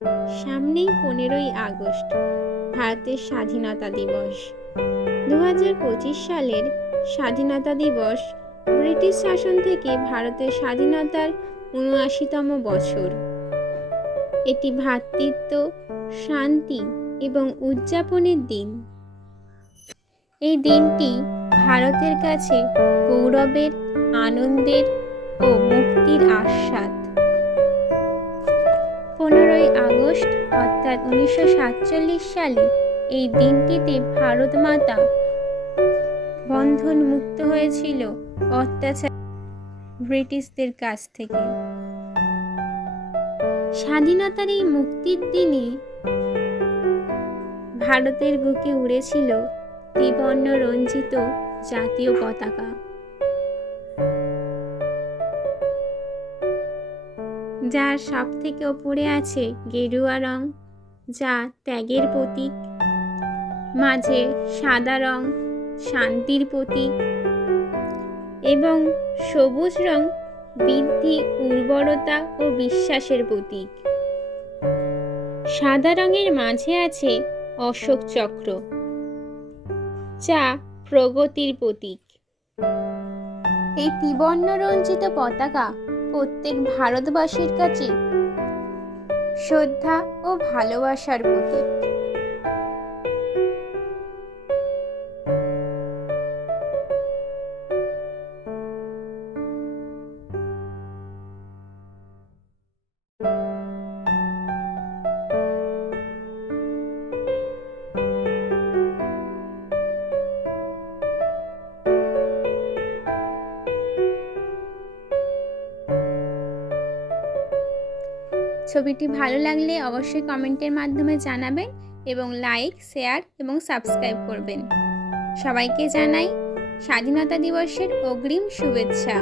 সামনেই 15ই আগস্ট, ভারতের স্বাধীনতা দিবস। 2025 সালের স্বাধীনতা দিবস ব্রিটিশ শাসন থেকে ভারতের স্বাধীনতার ৭৯তম বছর। এটি ভ্রাতৃত্ব, শান্তি এবং উদযাপনের দিন। এই দিনটি ভারতের কাছে গৌরবের, আনন্দের ও মুক্তির আস্বাদ। 15ই আগস্ট অর্থাৎ 1947 সালে এই দিনটিতে ভারত মাতা বন্ধন মুক্ত হয়েছিল অত্যাচার ব্রিটিশদের কাছ থেকে। স্বাধীনতার এই মুক্তির দিনে ভারতের বুকে উড়েছিল ত্রিবর্ণ রঞ্জিত জাতীয় পতাকা, যার সব থেকে ওপরে আছে গেরুয়া রং, যা ত্যাগের প্রতীক। মাঝে সাদা রং শান্তির প্রতীক এবং সবুজ রং বৃদ্ধি, উর্বরতা ও বিশ্বাসের প্রতীক। সাদা রঙের মাঝে আছে অশোক চক্র, যা প্রগতির প্রতীক। এই ত্রিবর্ণ রঞ্জিত পতাকা প্রত্যেক ভারতবাসীর কাছে শ্রদ্ধা ও ভালোবাসার প্রতীক। ছবিটি ভালো লাগলে অবশ্যই কমেন্টের মাধ্যমে জানাবেন এবং লাইক, শেয়ার এবং সাবস্ক্রাইব করবেন। সবাইকে জানাই স্বাধীনতা দিবসের অগ্রিম শুভেচ্ছা।